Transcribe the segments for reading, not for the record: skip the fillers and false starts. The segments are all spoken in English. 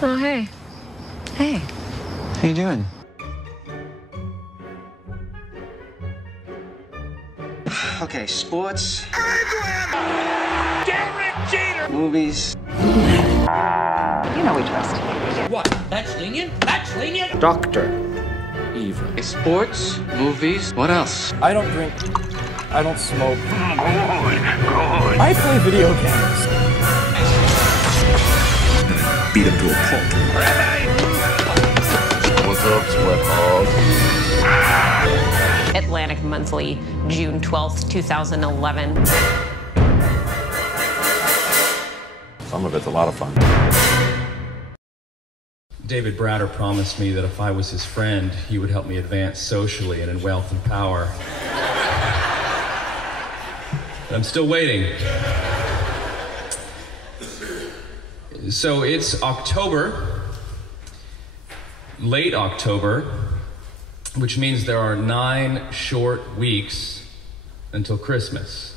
Oh, hey. Hey. How you doing? Okay, sports. Derek Jeter! Movies. You know we trust. What? That's lenient? That's lenient? Doctor. Even. Sports, movies, what else? I don't drink. I don't smoke. I play video games. Beat him to a pulp. What's up, sweat hog? Atlantic Monthly, June 12th, 2011. Some of it's a lot of fun. David Bratter promised me that if I was his friend, he would help me advance socially and in wealth and power. I'm still waiting. So it's October, late October, which means there are 9 short weeks until Christmas.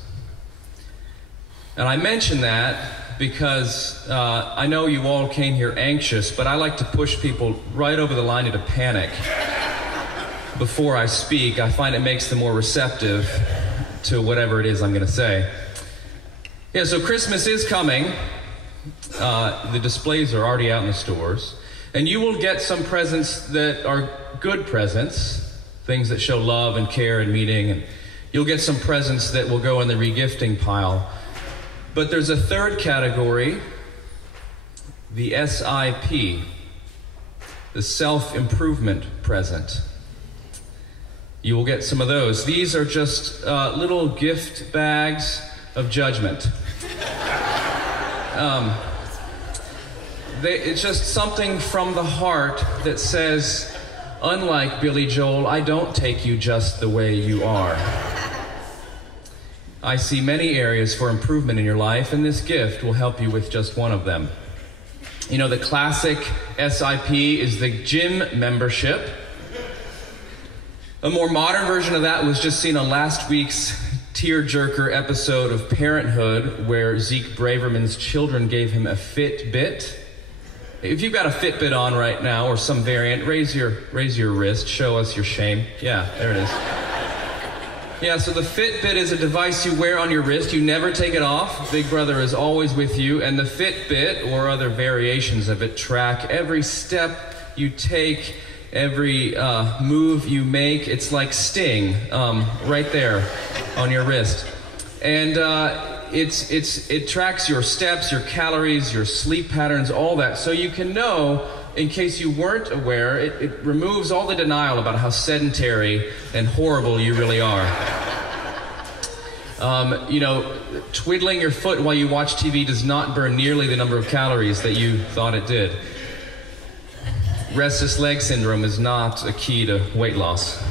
And I mention that because I know you all came here anxious, but I like to push people right over the line into panic before I speak. I find it makes them more receptive to whatever it is I'm going to say. Yeah, so Christmas is coming. The displays are already out in the stores. And you will get some presents that are good presents, things that show love and care and meaning. And you'll get some presents that will go in the regifting pile. But there's a third category, the SIP, the self-improvement present. You will get some of those. These are just little gift bags of judgment. It's just something from the heart that says, unlike Billy Joel, I don't take you just the way you are. I see many areas for improvement in your life, and this gift will help you with just one of them. You know, the classic SIP is the gym membership. A more modern version of that was just seen on last week's tearjerker episode of Parenthood, where Zeke Braverman's children gave him a Fitbit. If you've got a Fitbit on right now, or some variant, raise your wrist, show us your shame. Yeah, there it is. Yeah, so the Fitbit is a device you wear on your wrist. You never take it off. Big Brother is always with you. And the Fitbit, or other variations of it, track every step you take, every move you make. It's like Sting, right there on your wrist. And it tracks your steps, your calories, your sleep patterns, all that. So you can know, in case you weren't aware, it removes all the denial about how sedentary and horrible you really are. You know, twiddling your foot while you watch TV does not burn nearly the number of calories that you thought it did. Restless leg syndrome is not a key to weight loss.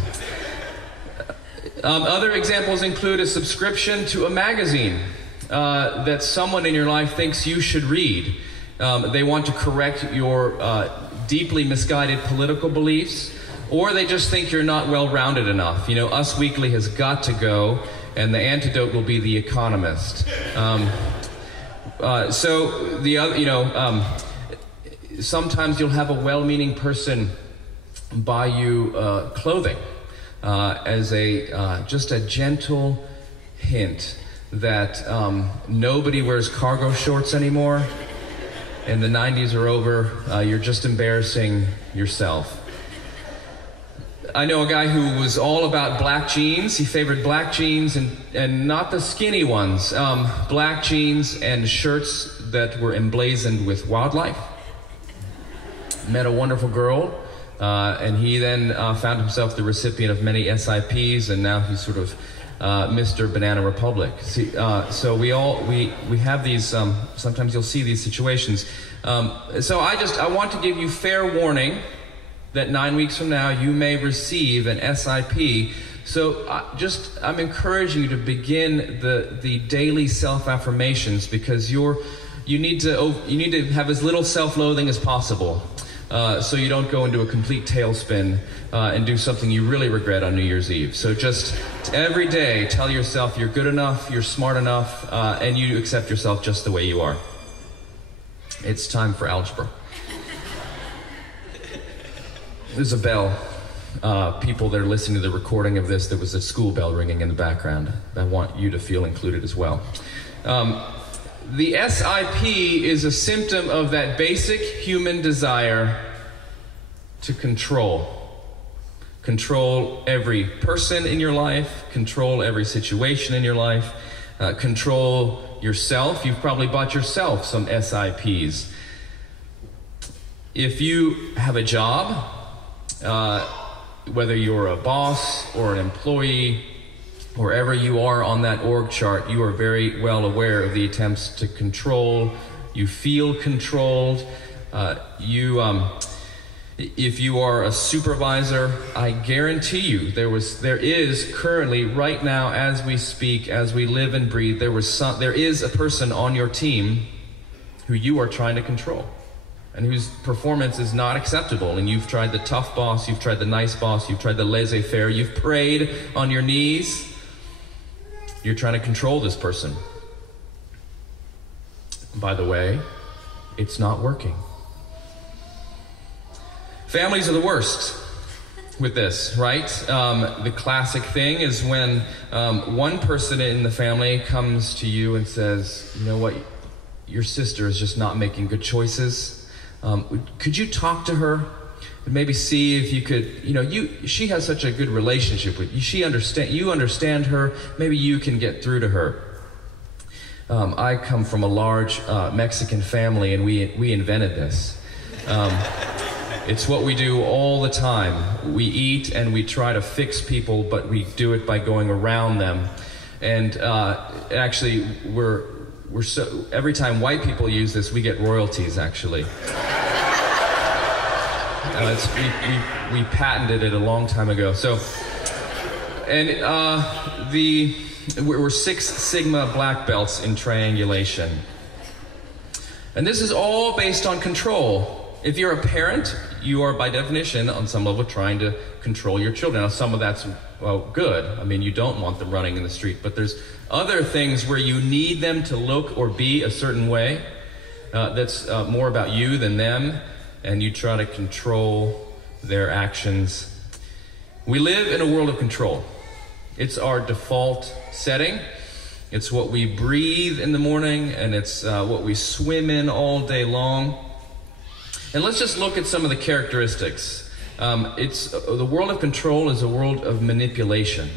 Other examples include a subscription to a magazine that someone in your life thinks you should read. They want to correct your deeply misguided political beliefs, or they just think you're not well-rounded enough. You know, Us Weekly has got to go, and the antidote will be The Economist. So the other, you know, sometimes you'll have a well-meaning person buy you clothing as just a gentle hint that nobody wears cargo shorts anymore, and the 90s are over. You're just embarrassing yourself. I know a guy who was all about black jeans. He favored black jeans and not the skinny ones. Black jeans and shirts that were emblazoned with wildlife. Met a wonderful girl, and he then found himself the recipient of many SIPs, and now he's sort of Mr. Banana Republic. See, so we have these, sometimes you'll see these situations. So I want to give you fair warning that 9 weeks from now you may receive an SIP. So I'm encouraging you to begin the daily self-affirmations, because you need to have as little self-loathing as possible. So you don't go into a complete tailspin and do something you really regret on New Year's Eve. So just every day tell yourself you're good enough, you're smart enough, and you accept yourself just the way you are. It's time for algebra. There's a bell. People that are listening to the recording of this, there was a school bell ringing in the background. I want you to feel included as well. The SIP is a symptom of that basic human desire to control. Control every person in your life, control every situation in your life, control yourself. You've probably bought yourself some SIPs. If you have a job, whether you're a boss or an employee, wherever you are on that org chart, you are very well aware of the attempts to control. You feel controlled. If you are a supervisor, I guarantee you there is currently, right now, as we speak, as we live and breathe, there is a person on your team who you are trying to control and whose performance is not acceptable. And you've tried the tough boss, you've tried the nice boss, you've tried the laissez-faire, you've prayed on your knees. You're trying to control this person. By the way, it's not working. Families are the worst with this, right? The classic thing is when one person in the family comes to you and says, you know what, your sister is just not making good choices. Could you talk to her and maybe see if you could, she has such a good relationship with you. You understand her, maybe you can get through to her. I come from a large Mexican family, and we invented this. It's what we do all the time. We eat and we try to fix people, but we do it by going around them. And actually, we're so, every time white people use this, we get royalties, actually. We patented it a long time ago. So, and we're 6 Sigma black belts in triangulation. And this is all based on control. If you're a parent, you are by definition, on some level, trying to control your children. Now, some of that's good. I mean, you don't want them running in the street, but there's other things where you need them to look or be a certain way that's more about you than them, and you try to control their actions. We live in a world of control. It's our default setting. It's what we breathe in the morning, and it's what we swim in all day long. And let's just look at some of the characteristics. The world of control is a world of manipulation.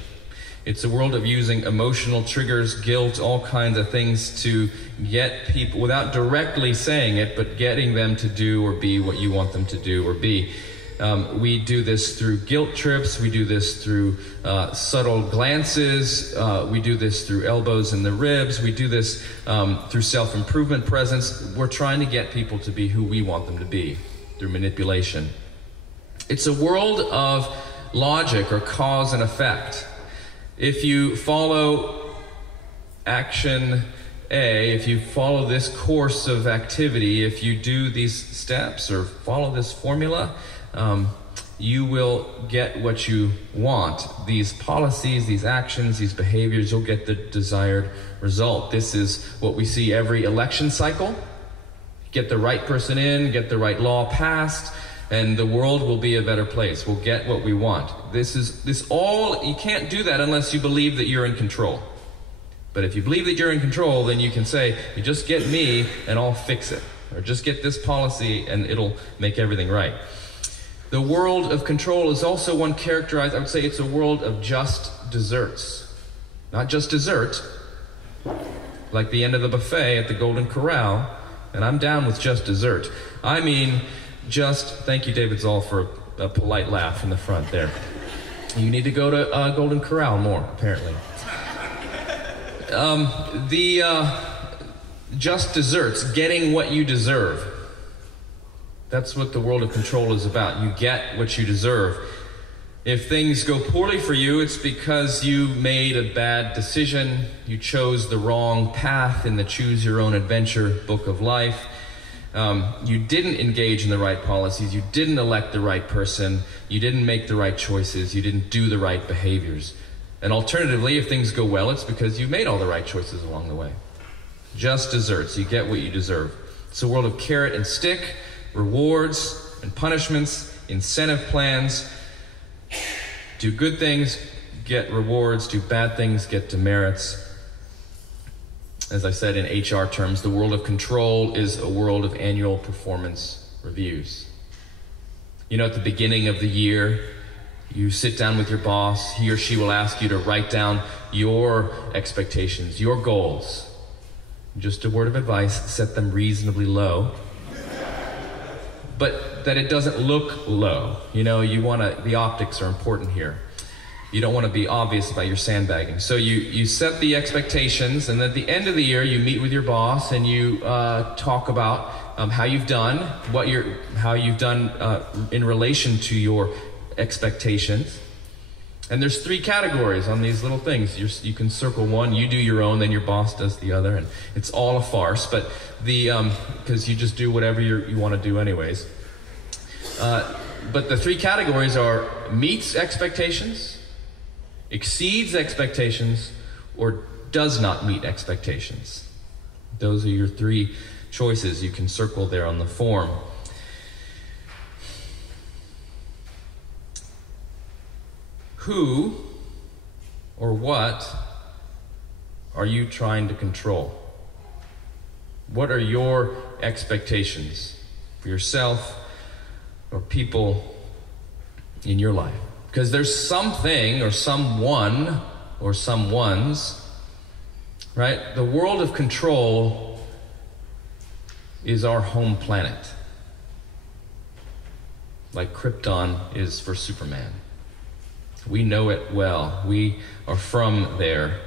It's a world of using emotional triggers, guilt, all kinds of things to get people, without directly saying it, but getting them to do or be what you want them to do or be. We do this through guilt trips. We do this through subtle glances. We do this through elbows in the ribs. We do this through self-improvement presence. We're trying to get people to be who we want them to be through manipulation. It's a world of logic or cause and effect. If you follow action A, if you follow this course of activity, if you do these steps or follow this formula, you will get what you want. These policies, these actions, these behaviors, you'll get the desired result. This is what we see every election cycle. Get the right person in, get the right law passed, and the world will be a better place. We'll get what we want. You can't do that unless you believe that you're in control. But if you believe that you're in control, then you can say, you just get me and I'll fix it. Or just get this policy and it'll make everything right. The world of control is also one characterized, I would say it's a world of just desserts. Not just dessert, like the end of the buffet at the Golden Corral, and I'm down with just dessert. I mean, thank you, David Zoll, for a polite laugh in the front there. You need to go to Golden Corral more, apparently. Just desserts, getting what you deserve. That's what the world of control is about. You get what you deserve. If things go poorly for you, it's because you made a bad decision. You chose the wrong path in the Choose Your Own Adventure book of life. You didn't engage in the right policies. You didn't elect the right person. You didn't make the right choices. You didn't do the right behaviors. And alternatively, if things go well, it's because you made all the right choices along the way. Just desserts. You get what you deserve. It's a world of carrot and stick, rewards and punishments, incentive plans. Do good things, get rewards. Do bad things, get demerits. As I said in HR terms, the world of control is a world of annual performance reviews. You know, at the beginning of the year, you sit down with your boss. He or she will ask you to write down your expectations, your goals. Just a word of advice, set them reasonably low. But that it doesn't look low. You know, the optics are important here. You don't want to be obvious about your sandbagging. So you set the expectations, and at the end of the year, you meet with your boss and you talk about how you've done, how you've done in relation to your expectations. And there's 3 categories on these little things. You can circle one, you do your own, then your boss does the other, and it's all a farce. But because you just do whatever you want to do anyways. But the 3 categories are meets expectations, exceeds expectations, or does not meet expectations. Those are your 3 choices you can circle there on the form. Who or what are you trying to control? What are your expectations for yourself or people in your life? Because there's something or someone or someones, right? The world of control is our home planet, like Krypton is for Superman. We know it well. We are from there.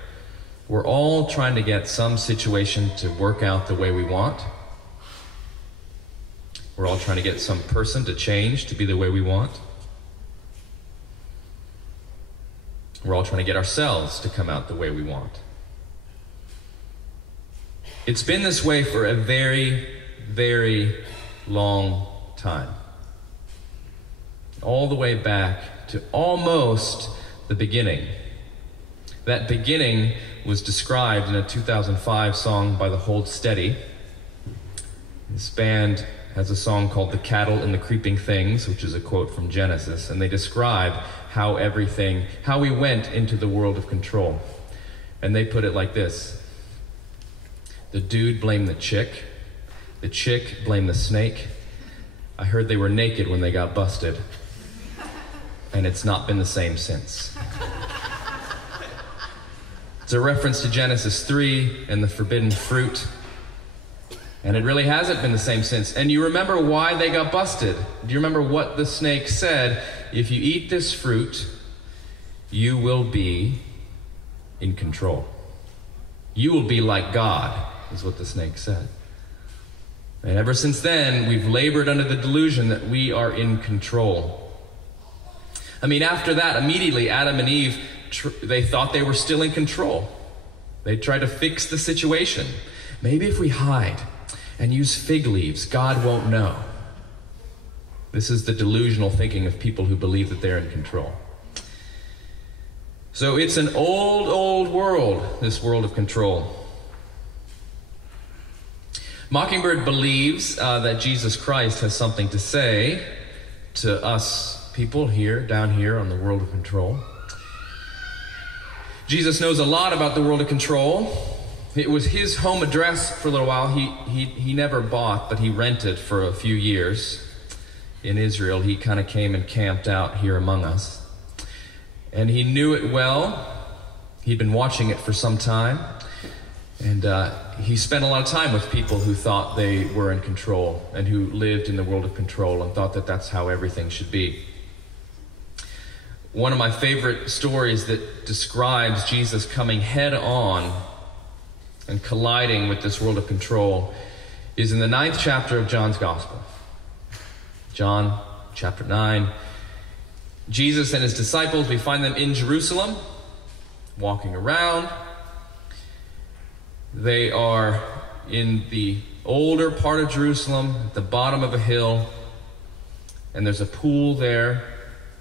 We're all trying to get some situation to work out the way we want. We're all trying to get some person to change to be the way we want. We're all trying to get ourselves to come out the way we want. It's been this way for a very, very long time. All the way back to almost the beginning. That beginning was described in a 2005 song by the Hold Steady. This band has a song called The Cattle and the Creeping Things, which is a quote from Genesis, and they describe how we went into the world of control. And they put it like this: the dude blamed the chick blamed the snake. I heard they were naked when they got busted, and it's not been the same since. It's a reference to Genesis 3 and the forbidden fruit, and it really hasn't been the same since. And you remember why they got busted? Do you remember what the snake said? If you eat this fruit, you will be in control. You will be like God, is what the snake said. And ever since then, we've labored under the delusion that we are in control. I mean, after that, immediately, Adam and Eve, they thought they were still in control. They tried to fix the situation. Maybe if we hide and use fig leaves, God won't know. This is the delusional thinking of people who believe that they're in control. So it's an old, old world, this world of control. Mockingbird believes that Jesus Christ has something to say to us people here, down here on the world of control. Jesus knows a lot about the world of control. It was his home address for a little while. He never bought, but he rented for a few years in Israel. He kind of came and camped out here among us. And he knew it well. He'd been watching it for some time. And he spent a lot of time with people who thought they were in control and who lived in the world of control and thought that that's how everything should be. One of my favorite stories that describes Jesus coming head on and colliding with this world of control is in the 9th chapter of John's Gospel. John chapter 9. Jesus and his disciples, we find them in Jerusalem, walking around. They are in the older part of Jerusalem, at the bottom of a hill, and there's a pool there.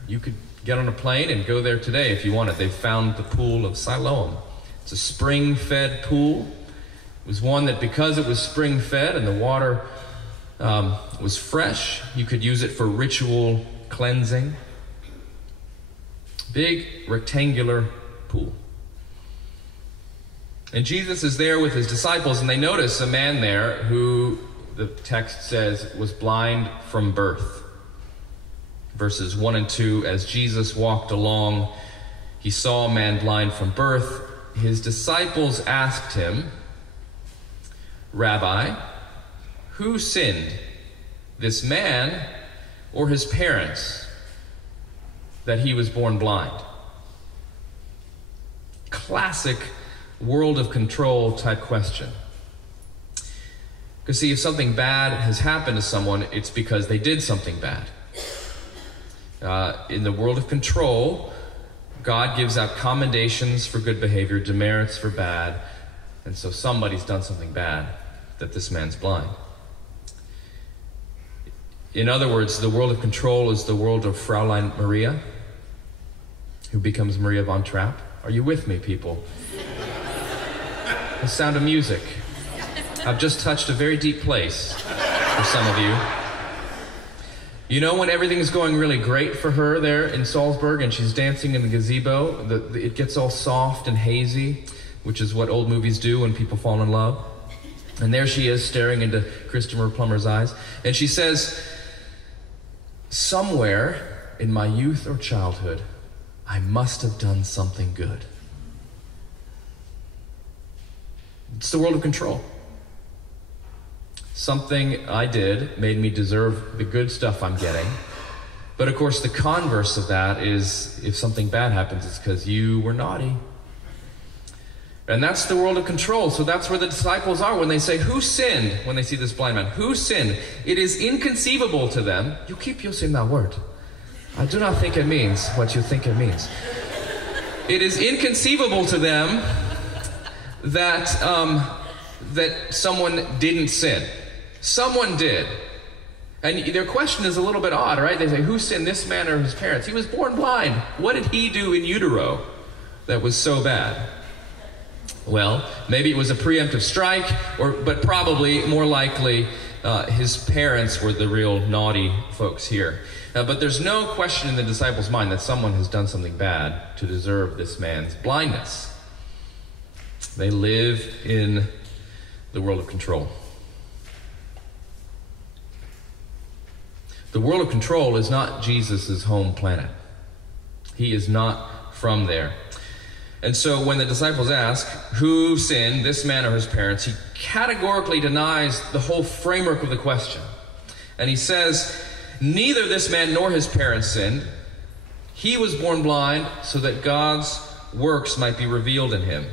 You could get on a plane and go there today if you wanted. They found the pool of Siloam. It's a spring-fed pool. It was one that, because it was spring-fed and the water was fresh, you could use it for ritual cleansing. Big rectangular pool. And Jesus is there with his disciples, and they notice a man there who, the text says, was blind from birth. Verses 1 and 2, as Jesus walked along, he saw a man blind from birth. His disciples asked him, "Rabbi, who sinned, this man or his parents, that he was born blind?" Classic world of control type question. Because see, if something bad has happened to someone, it's because they did something bad. In the world of control, God gives out commendations for good behavior, demerits for bad, and so somebody's done something bad that this man's blind. In other words, the world of control is the world of Fraulein Maria, who becomes Maria von Trapp. Are you with me, people? The Sound of Music. I've just touched a very deep place for some of you. You know when everything's going really great for her there in Salzburg and she's dancing in the gazebo, it gets all soft and hazy, which is what old movies do when people fall in love. And there she is staring into Christopher Plummer's eyes. And she says, "Somewhere in my youth or childhood, I must have done something good." It's the world of control. Something I did made me deserve the good stuff I'm getting. But of course, the converse of that is if something bad happens, it's because you were naughty. And that's the world of control. So that's where the disciples are when they say, "Who sinned?" When they see this blind man. Who sinned? It is inconceivable to them. You keep using that word. I do not think it means what you think it means. It is inconceivable to them that someone didn't sin. Someone did. And their question is a little bit odd, right? They say, "Who sinned, this man or his parents?" He was born blind. What did he do in utero that was so bad? Well, maybe it was a preemptive strike, but probably more likely his parents were the real naughty folks here. But there's no question in the disciples' mind that someone has done something bad to deserve this man's blindness. They live in the world of control. The world of control is not Jesus' home planet. He is not from there. And so when the disciples ask, "Who sinned, this man or his parents?" he categorically denies the whole framework of the question. And he says, neither this man nor his parents sinned. He was born blind so that God's works might be revealed in him.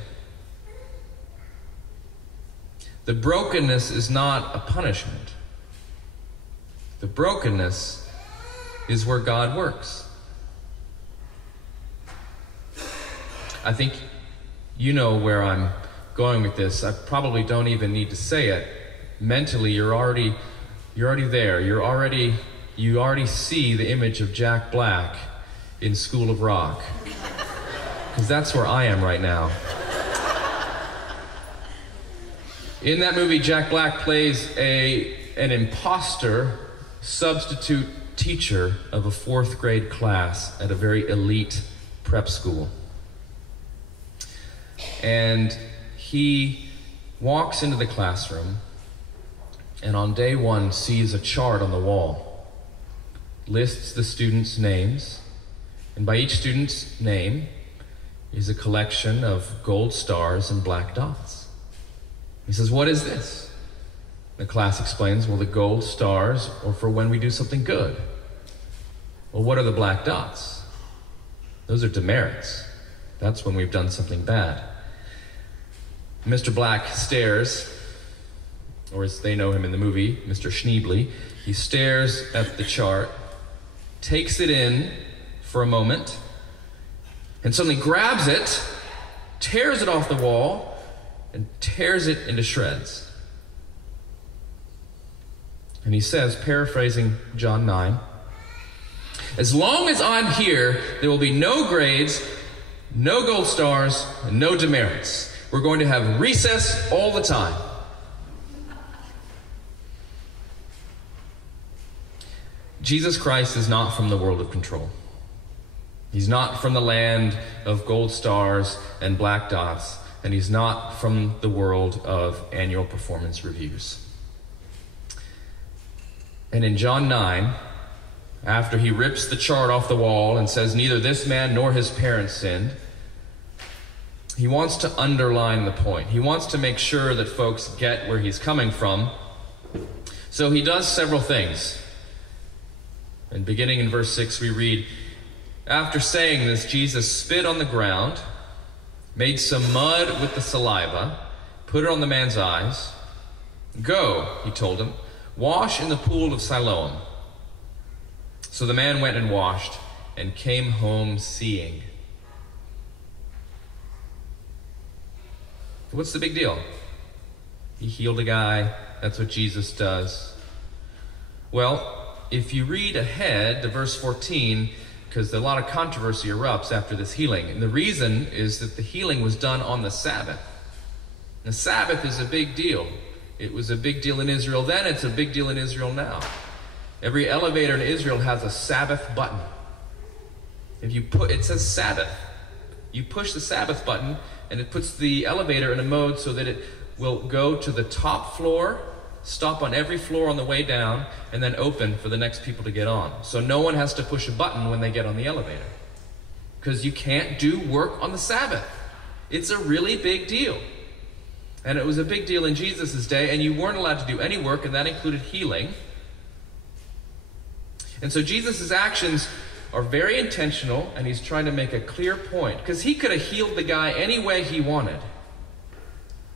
The brokenness is not a punishment. The brokenness is where God works. I think you know where I'm going with this. I probably don't even need to say it. Mentally, you're already there. You already see the image of Jack Black in School of Rock. Because that's where I am right now. In that movie, Jack Black plays an imposter substitute teacher of a 4th grade class at a very elite prep school. And he walks into the classroom and on day 1 sees a chart on the wall, lists the students' names, and by each student's name is a collection of gold stars and black dots. He says, "What is this?" The class explains, "Well, the gold stars are for when we do something good." "Well, what are the black dots?" "Those are demerits. That's when we've done something bad." Mr. Black stares, or as they know him in the movie, Mr. Schneebly. He stares at the chart, takes it in for a moment, and suddenly grabs it, tears it off the wall, and tears it into shreds. And he says, paraphrasing John 9, "As long as I'm here, there will be no grades, no gold stars, and no demerits. We're going to have recess all the time." Jesus Christ is not from the world of control. He's not from the land of gold stars and black dots, and he's not from the world of annual performance reviews. And in John 9, after he rips the chart off the wall and says neither this man nor his parents sinned, he wants to underline the point. He wants to make sure that folks get where he's coming from. So he does several things. And beginning in verse 6, we read, after saying this, Jesus spit on the ground, made some mud with the saliva, put it on the man's eyes. Go, he told him, wash in the pool of Siloam. So the man went and washed and came home seeing. What's the big deal? He healed a guy. That's what Jesus does. Well, if you read ahead to verse 14, because a lot of controversy erupts after this healing. And the reason is that the healing was done on the Sabbath. The Sabbath is a big deal. It was a big deal in Israel then, it's a big deal in Israel now. Every elevator in Israel has a Sabbath button. It says Sabbath. You push the Sabbath button, and it puts the elevator in a mode so that it will go to the top floor, stop on every floor on the way down, and then open for the next people to get on. So no one has to push a button when they get on the elevator. Because you can't do work on the Sabbath. It's a really big deal. And it was a big deal in Jesus' day, and you weren't allowed to do any work, and that included healing. And so Jesus' actions are very intentional, and he's trying to make a clear point. Because he could have healed the guy any way he wanted.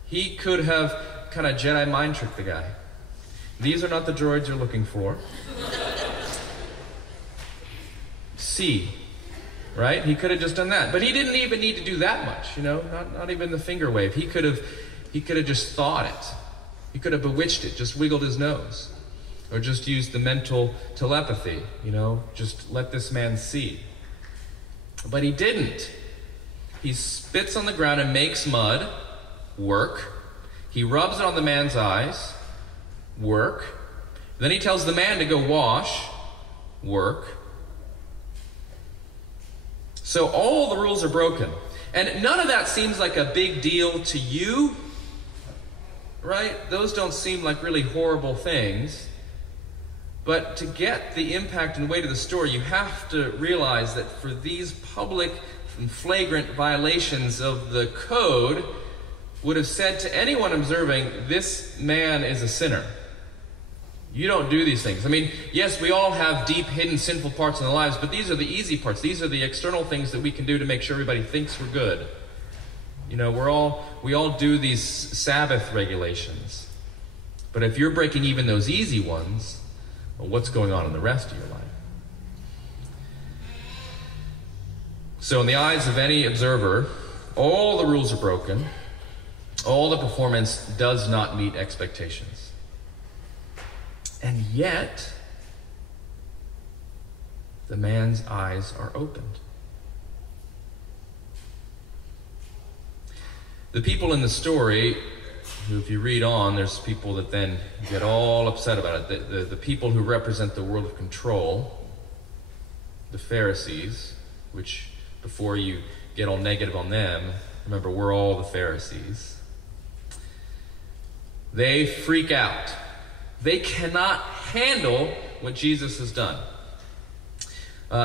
He could have kind of Jedi mind tricked the guy. These are not the droids you're looking for. C, right? He could have just done that. But he didn't even need to do that much, not even the finger wave. He could have just thought it. He could have bewitched it, just wiggled his nose. Or just used the mental telepathy, just let this man see. But he didn't. He spits on the ground and makes mud, work. He rubs it on the man's eyes, work. Then he tells the man to go wash, work. So all the rules are broken. And none of that seems like a big deal to you, right? Those don't seem like really horrible things. But to get the impact and weight of the story, you have to realize that for these public and flagrant violations of the code would have said to anyone observing, this man is a sinner. You don't do these things. I mean, yes, we all have deep, hidden, sinful parts in our lives, but these are the easy parts. These are the external things that we can do to make sure everybody thinks we're good. We all do these Sabbath regulations. But if you're breaking even those easy ones, well, what's going on in the rest of your life? So in the eyes of any observer, all the rules are broken. All the performance does not meet expectations. And yet, the man's eyes are opened. The people in the story, who, if you read on, there's people that then get all upset about it. The people who represent the world of control, the Pharisees, which before you get all negative on them, remember we're all the Pharisees. They freak out. They cannot handle what Jesus has done.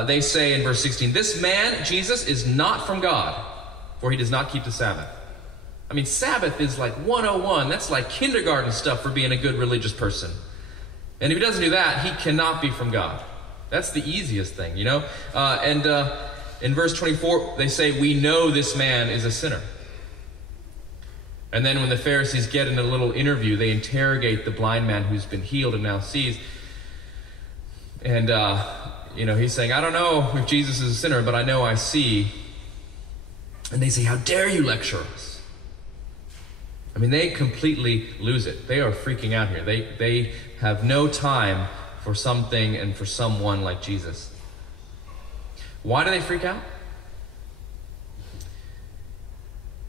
They say in verse 16, this man, Jesus, is not from God, for he does not keep the Sabbath. I mean, Sabbath is like 101. That's like kindergarten stuff for being a good religious person. And if he doesn't do that, he cannot be from God. That's the easiest thing, And in verse 24, they say, we know this man is a sinner. And then when the Pharisees get in a little interview, they interrogate the blind man who's been healed and now sees. And, he's saying, I don't know if Jesus is a sinner, but I know I see. And they say, how dare you lecture us? I mean, they completely lose it. They are freaking out here. They have no time for something and for someone like Jesus. Why do they freak out?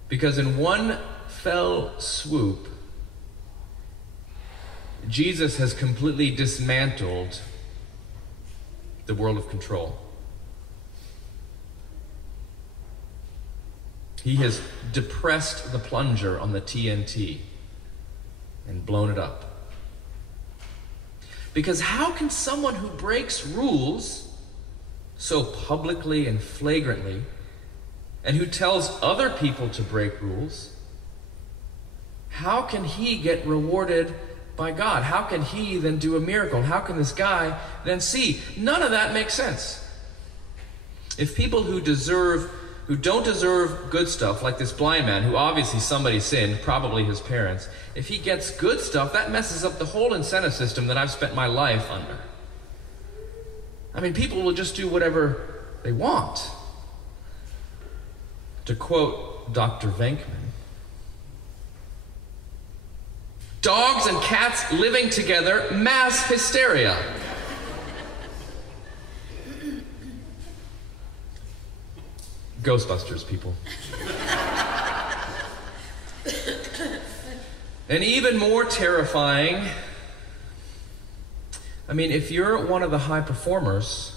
Because in one fell swoop, Jesus has completely dismantled the world of control. He has depressed the plunger on the TNT and blown it up. Because how can someone who breaks rules so publicly and flagrantly, and who tells other people to break rules, how can he get rewarded by God? How can he then do a miracle? How can this guy then see? None of that makes sense. If people who don't deserve good stuff, like this blind man, who obviously somebody sinned, probably his parents, if he gets good stuff, that messes up the whole incentive system that I've spent my life under. I mean, people will just do whatever they want. To quote Dr. Venkman, dogs and cats living together, mass hysteria. Ghostbusters, people. And even more terrifying, I mean, if you're one of the high performers,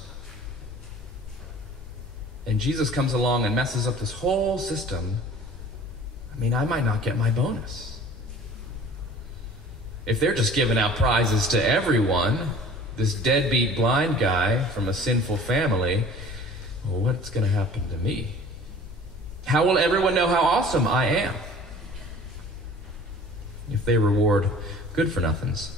and Jesus comes along and messes up this whole system, I mean, I might not get my bonus. If they're just giving out prizes to everyone, this deadbeat blind guy from a sinful family, well, what's going to happen to me? How will everyone know how awesome I am if they reward good-for-nothings?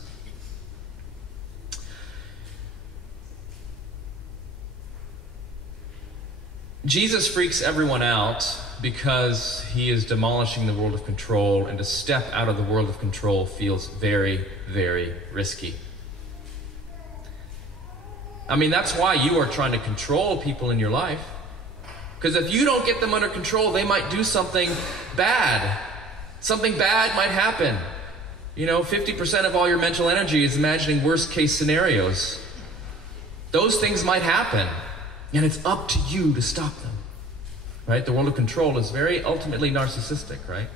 Jesus freaks everyone out because he is demolishing the world of control, and to step out of the world of control feels very, very risky. I mean, that's why you are trying to control people in your life. Because if you don't get them under control, they might do something bad. Something bad might happen. 50% of all your mental energy is imagining worst case scenarios. Those things might happen. And it's up to you to stop them, right? The world of control is very ultimately narcissistic, right?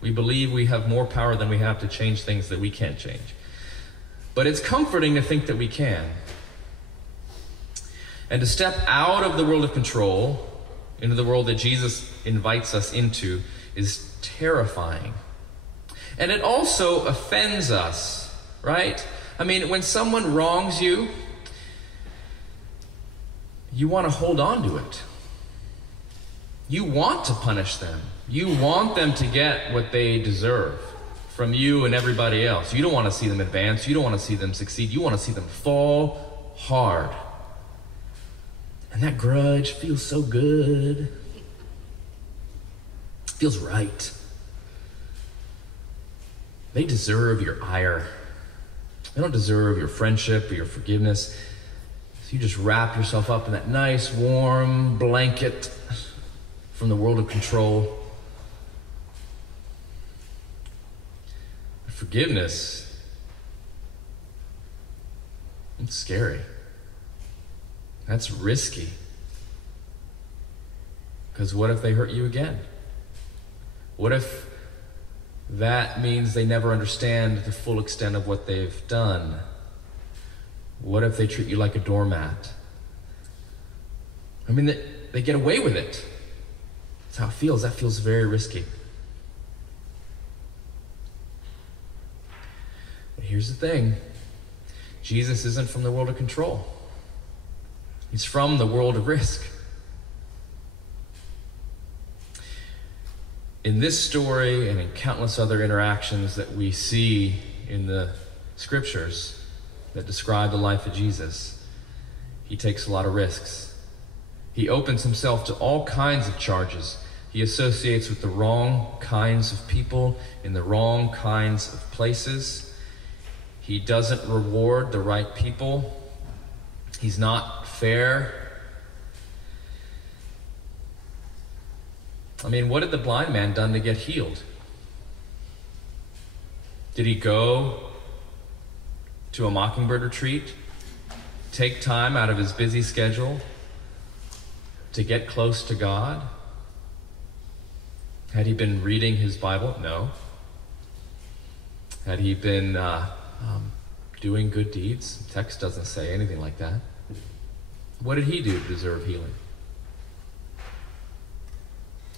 We believe we have more power than we have to change things that we can't change. But it's comforting to think that we can. And to step out of the world of control into the world that Jesus invites us into is terrifying. And it also offends us, right? I mean, when someone wrongs you, you want to hold on to it. You want to punish them. You want them to get what they deserve from you and everybody else. You don't want to see them advance. You don't want to see them succeed. You want to see them fall hard. And that grudge feels so good. Feels right. They deserve your ire. They don't deserve your friendship or your forgiveness. So you just wrap yourself up in that nice, warm blanket from the world of control. Forgiveness, it's scary. That's risky. Because what if they hurt you again? What if that means they never understand the full extent of what they've done? What if they treat you like a doormat? I mean, they get away with it. That's how it feels. That feels very risky. But here's the thing. Jesus isn't from the world of control. He's from the world of risk. In this story and in countless other interactions that we see in the scriptures that describe the life of Jesus, he takes a lot of risks. He opens himself to all kinds of charges. He associates with the wrong kinds of people in the wrong kinds of places. He doesn't reward the right people. He's not fair. I mean, what had the blind man done to get healed? Did he go to a Mockingbird retreat, take time out of his busy schedule to get close to God? Had he been reading his Bible? No. Had he been doing good deeds? The text doesn't say anything like that. What did he do to deserve healing?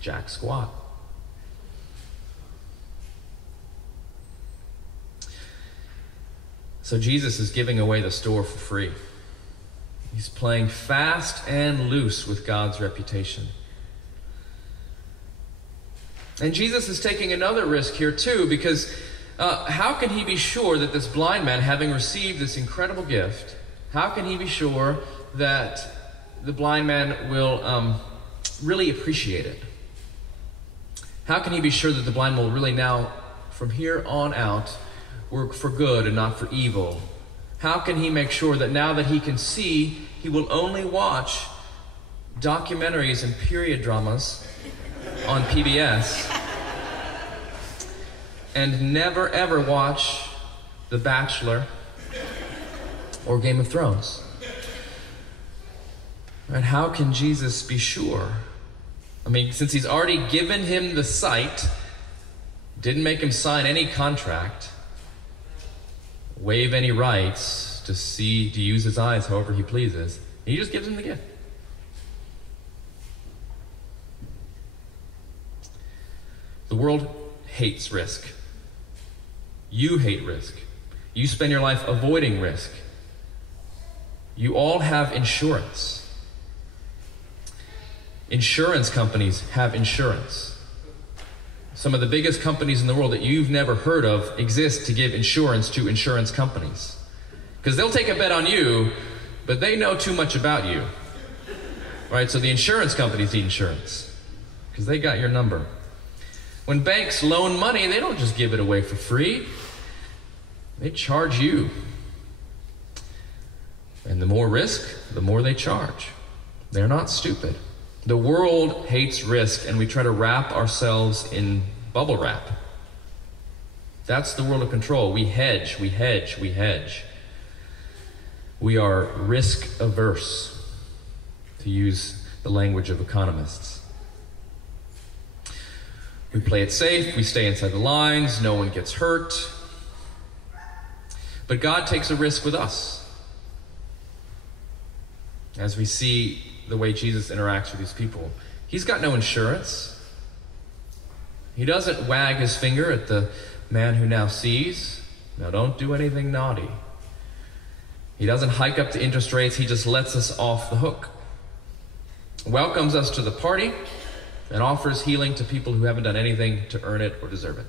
Jack squat. So Jesus is giving away the store for free. He's playing fast and loose with God's reputation. And Jesus is taking another risk here too, because how can he be sure that this blind man, having received this incredible gift, how can he be sure that the blind man will really appreciate it? How can he be sure that the blind will really now, from here on out, work for good and not for evil? How can he make sure that now that he can see, he will only watch documentaries and period dramas on PBS and never ever watch The Bachelor or Game of Thrones? Right? How can Jesus be sure? I mean, since he's already given him the sight, didn't make him sign any contract, waive any rights to use his eyes however he pleases, he just gives him the gift. The world hates risk. You hate risk. You spend your life avoiding risk. You all have insurance. Insurance companies have insurance. Some of the biggest companies in the world that you've never heard of exist to give insurance to insurance companies. Because they'll take a bet on you, but they know too much about you. Right? So the insurance companies need insurance because they got your number. When banks loan money, they don't just give it away for free. They charge you. And the more risk, the more they charge. They're not stupid. The world hates risk, and we try to wrap ourselves in bubble wrap. That's the world of control. We hedge, we hedge, we hedge. We are risk averse, to use the language of economists. We play it safe, we stay inside the lines, no one gets hurt. But God takes a risk with us. As we see the way Jesus interacts with these people, he's got no insurance. He doesn't wag his finger at the man who now sees. Now don't do anything naughty. He doesn't hike up the interest rates, he just lets us off the hook. Welcomes us to the party and offers healing to people who haven't done anything to earn it or deserve it.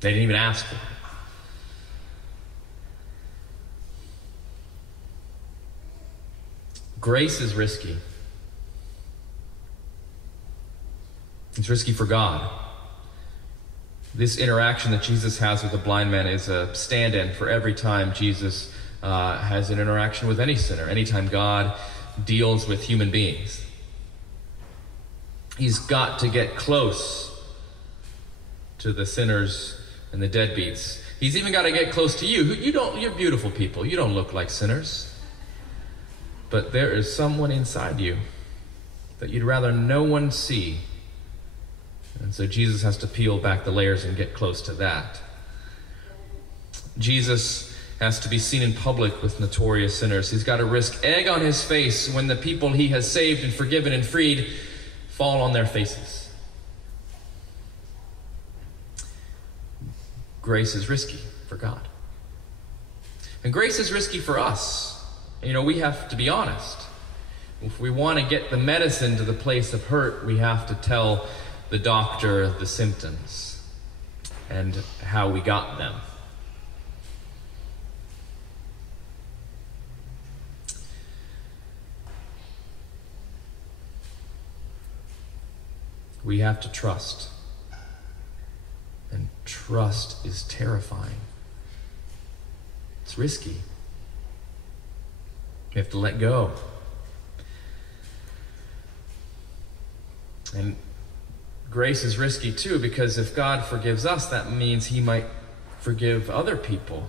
They didn't even ask for it. Grace is risky. It's risky for God. This interaction that Jesus has with the blind man is a stand-in for every time Jesus has an interaction with any sinner, anytime God deals with human beings. He's got to get close to the sinners and the deadbeats. He's even got to get close to you. You're beautiful people. You don't look like sinners. But there is someone inside you that you'd rather no one see. And so Jesus has to peel back the layers and get close to that. Jesus has to be seen in public with notorious sinners. He's got to risk egg on his face when the people he has saved and forgiven and freed fall on their faces. Grace is risky for God. And grace is risky for us. You know, we have to be honest. If we want to get the medicine to the place of hurt, we have to tell the doctor the symptoms and how we got them. We have to trust. And trust is terrifying. It's risky. We have to let go. And grace is risky too, because if God forgives us, that means he might forgive other people.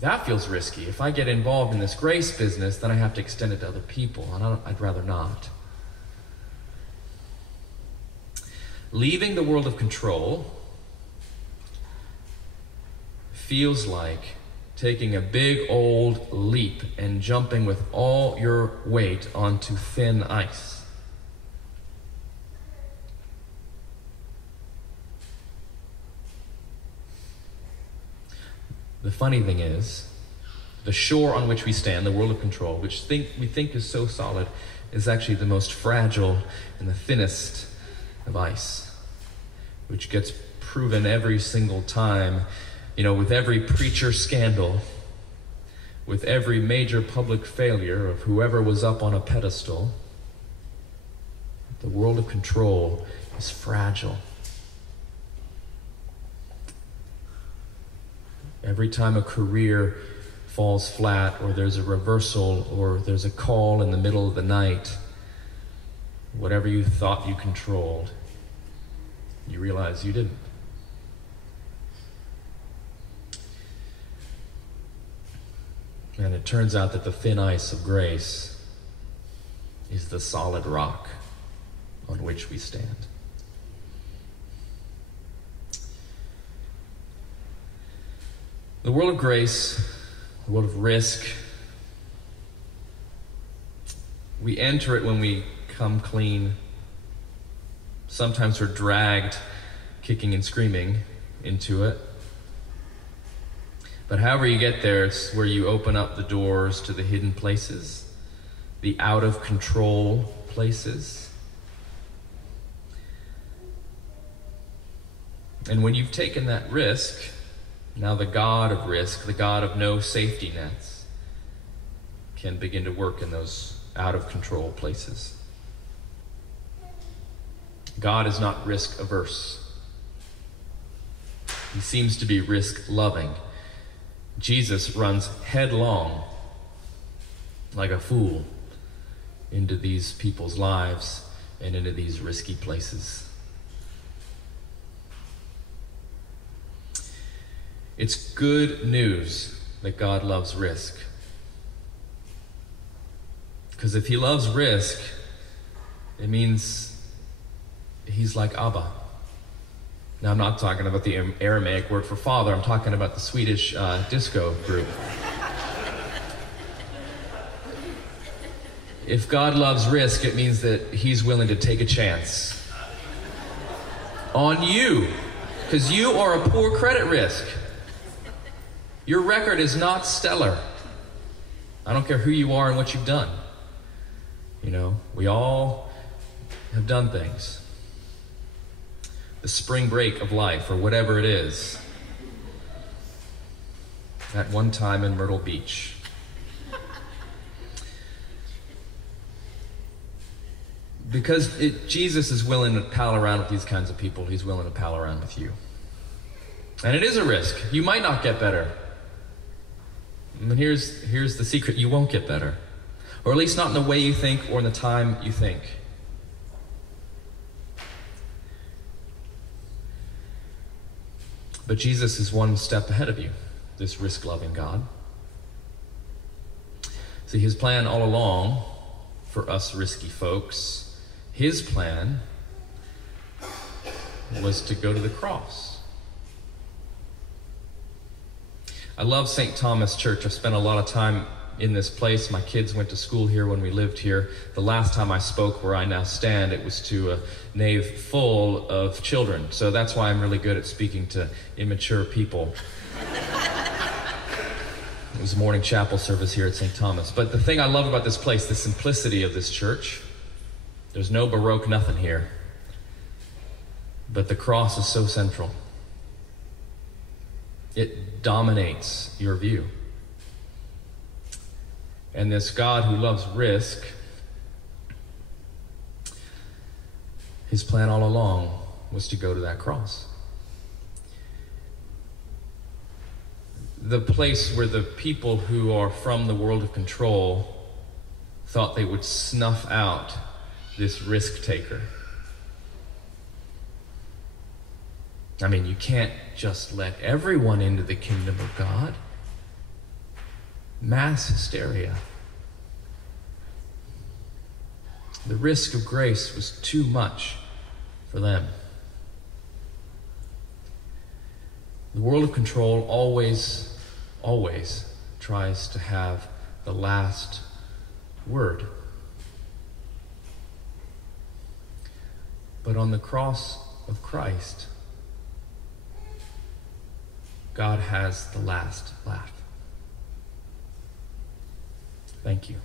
That feels risky. If I get involved in this grace business, then I have to extend it to other people, and I'd rather not. Leaving the world of control feels like taking a big old leap and jumping with all your weight onto thin ice. The funny thing is, the shore on which we stand, the world of control, which we think is so solid, is actually the most fragile and the thinnest of ice, which gets proven every single time, with every preacher scandal, with every major public failure of whoever was up on a pedestal. The world of control is fragile. Every time a career falls flat, or there's a reversal, or there's a call in the middle of the night, whatever you thought you controlled, you realize you didn't. And it turns out that the thin ice of grace is the solid rock on which we stand. The world of grace, the world of risk, we enter it when we come clean. Sometimes we're dragged, kicking and screaming, into it. But however you get there, it's where you open up the doors to the hidden places, the out-of-control places. And when you've taken that risk, now the God of risk, the God of no safety nets, can begin to work in those out-of-control places. God is not risk-averse. He seems to be risk-loving. Jesus runs headlong, like a fool, into these people's lives and into these risky places. It's good news that God loves risk. Because if he loves risk, it means he's like Abba. Now, I'm not talking about the Aramaic word for father. I'm talking about the Swedish disco group. If God loves risk, it means that he's willing to take a chance on you, because you are a poor credit risk. Your record is not stellar. I don't care who you are and what you've done. We all have done things. The spring break of life, or whatever it is. That one time in Myrtle Beach. Because Jesus is willing to pal around with these kinds of people, he's willing to pal around with you. And it is a risk. You might not get better. And here's the secret: you won't get better. Or at least not in the way you think or in the time you think. But Jesus is one step ahead of you, this risk-loving God. See, his plan all along for us risky folks, his plan was to go to the cross. I love St. Thomas Church. I've spent a lot of time in this place. My kids went to school here when we lived here. The last time I spoke where I now stand, it was to a nave full of children. So that's why I'm really good at speaking to immature people. It was a morning chapel service here at St. Thomas. But the thing I love about this place, the simplicity of this church, there's no Baroque nothing here. But the cross is so central. It dominates your view. And this God who loves risk, his plan all along was to go to that cross. The place where the people who are from the world of control thought they would snuff out this risk taker. I mean, you can't just let everyone into the kingdom of God. Mass hysteria. The risk of grace was too much for them. The world of control always always tries to have the last word. But on the cross of Christ, God has the last laugh. Thank you.